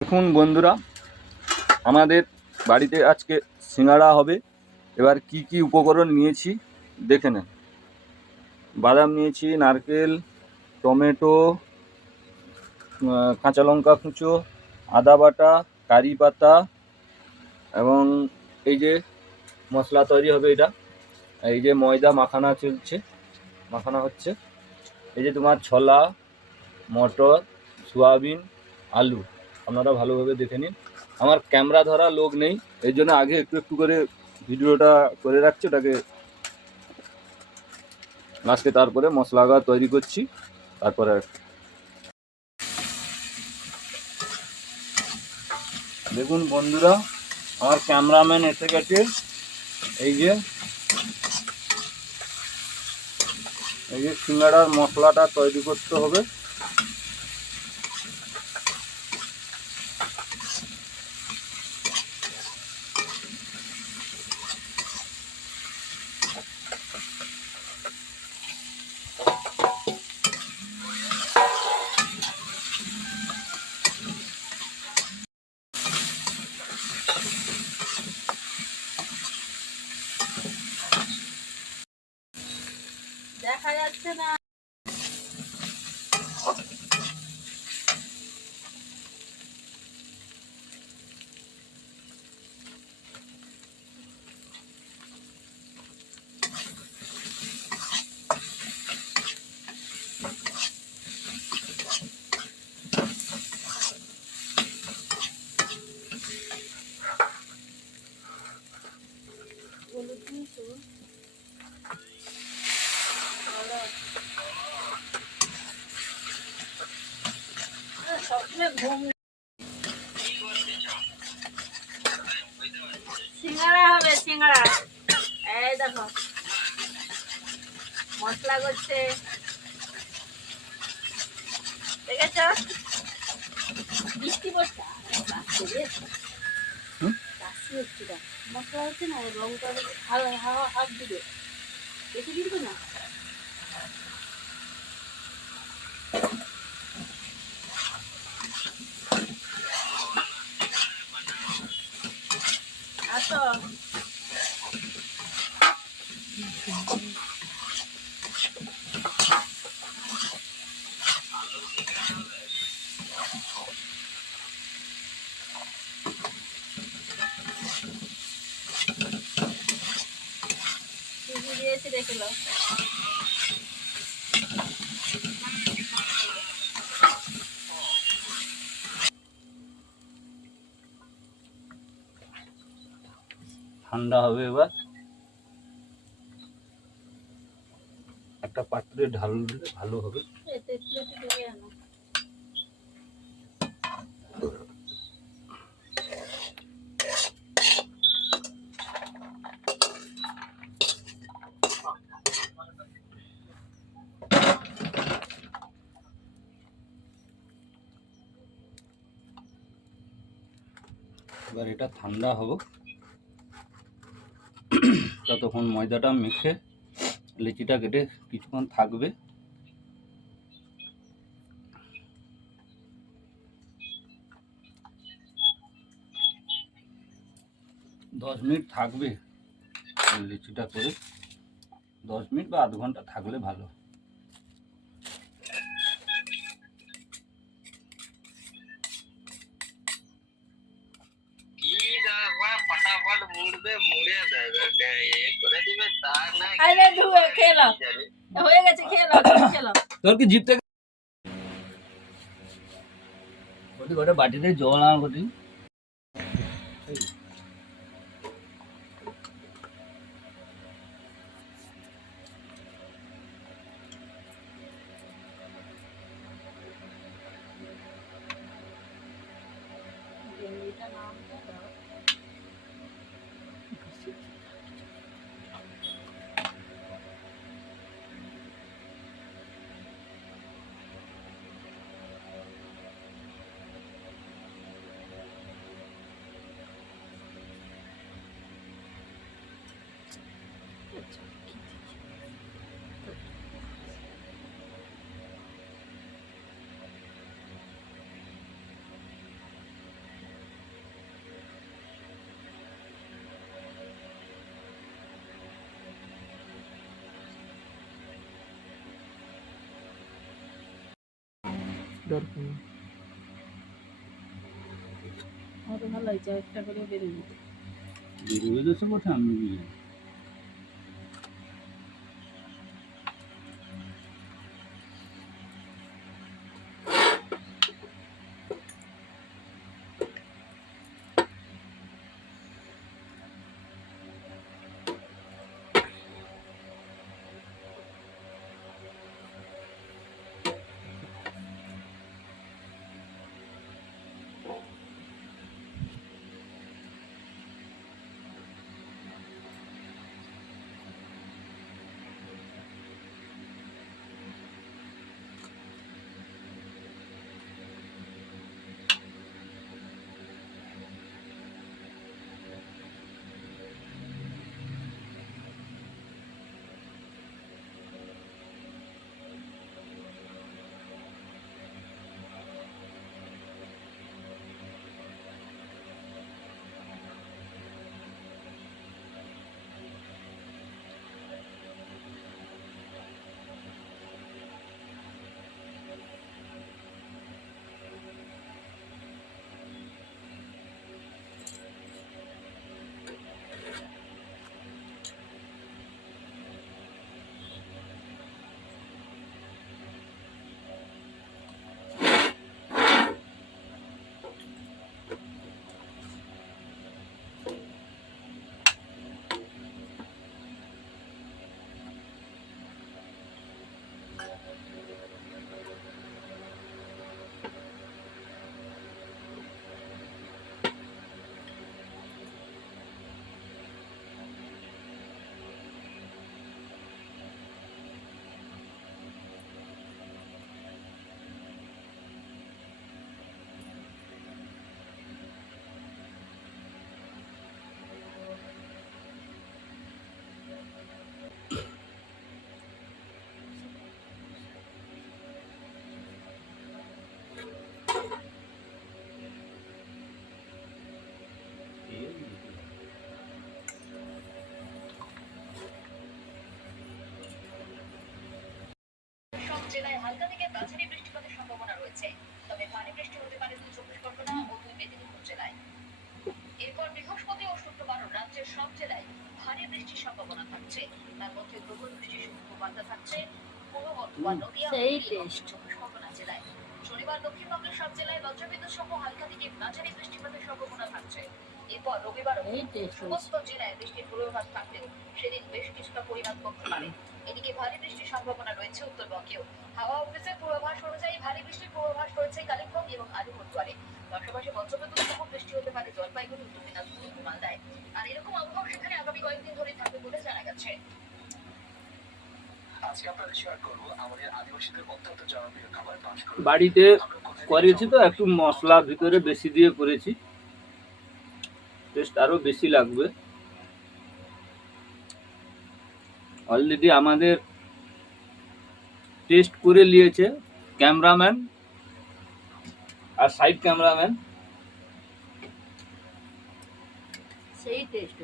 দেখুন বন্ধুরা, আমাদের বাড়িতে আজকে সিঙ্গাড়া হবে। এবার কি কি উপকরণ নিয়েছি দেখে নেন। বাদাম নিয়েছি, নারকেল, টমেটো, কাঁচা লঙ্কা কুচো, আদা বাটা, কারি পাতা এবং এই যে মশলা তৈরি হবে এটা। এই যে ময়দা মাখানো হচ্ছে। এই যে তোমার ছোলা, মটর, সোয়াবিন, আলু। আপনারা ভালোভাবে দেখে নিন। আমার ক্যামেরা ধরা লোক নেই, এই জন্য আগে একটু একটু করে ভিডিওটা করে রাখছি, ওটাকে লাস্টে তারপরে মশলা তৈরি করছি। তারপরে দেখুন বন্ধুরা, আমার ক্যামেরাম্যান এসে গেছে। এই যে সিঙ্গাড়ার মশলাটা তৈরি করতে হবে। দেখা যাচ্ছে না। সিঙ্গাড়া হবে, সিঙ্গাড়া। এই দেখো মশলা করছে, দেখেছ? বৃষ্টি পড়ছে, মশলা হচ্ছে না, লঙ্কা হাওয়া হাত দিবে, বেশি কিন্তু না। আসো দিয়েছি, দেখে নাও। ঠান্ডা হবে, এবার একটা পাত্রে ঢাল দিলে ভালো হবে। এবার এটা ঠান্ডা হবে, ততক্ষণ ময়দাটা মেখে লিচিটা কেটে কিছুক্ষণ থাকবে। দশ মিনিট থাকবে লিচিটা করে, 10 মিনিট বা আধ ঘন্টা থাকলে ভালো। তোর কি জিপ থেকে বাটিতে জল আনা করছি। দরকার নেই। আমার তো ভালো লাগছে, একটা করে বেরোবে। বেরোবে তো সব ওঠা আমি গিয়ে সব জেলায় হালকা থেকে মাঝারি বৃষ্টিপাতের সম্ভাবনা রয়েছে, তবে ভারী বৃষ্টি হতে পারে ২ চব্বিশ পরগনা ও ২ মেদিনীপুর জেলায়। এরপর বৃহস্পতি ও শুক্রবার রাজ্যের সব জেলায় ভারী বৃষ্টির সম্ভাবনা থাকছে, তার মধ্যে প্রবল বৃষ্টির সম্ভাবনা থাকছে পূর্ব বর্ধমান, নদীয়া ও সেই দক্ষিণ টেস্ট। চব্বিশ পরগনা জেলায়। শনিবার দক্ষিণবঙ্গের সব জেলায় বজ্রবিদ্যুৎ সহ হালকা থেকে মাঝারি বৃষ্টিপাতের সম্ভাবনা থাকছে। এরপর রবিবার এই টেস্ট সমস্ত জেলায় বৃষ্টির পূর্বাভাস থাকলেও সেদিন বেশ কিছুটা পরিমাণ কমতে পারে। এদিকে ভারী বৃষ্টির সম্ভাবনা রয়েছে উত্তরবঙ্গেও। হাওয়া অফিসের পূর্বাভাস অনুযায়ী ভারী বৃষ্টির পূর্বাভাস রয়েছে কালিম্পং এবং আলিপুরদুয়ারে। পাশাপাশি বজ্রবিদ্যুৎ সহ বৃষ্টি হতে পারে জলপাইগুড়ি, উত্তর দিনাজপুর ও মালদায়। আর এরকম আবহাওয়া সেখানে আগামী কয়েকদিন ধরে থাকবে বলে জানা গেছে। আজকে আপনাদের শেয়ার করব আমাদের আদিবাসীদের অত্যন্ত জনপ্রিয় খাবার পাঁশকুড়া। বাড়িতে করেছি তো একটু মশলা ভিতরে বেশি দিয়ে করেছি, টেস্ট আরো বেশি লাগবে। অলরেডি আমাদের টেস্ট করে নিয়েছে ক্যামেরাম্যান আর সাইড ক্যামেরাম্যান। সেই টেস্ট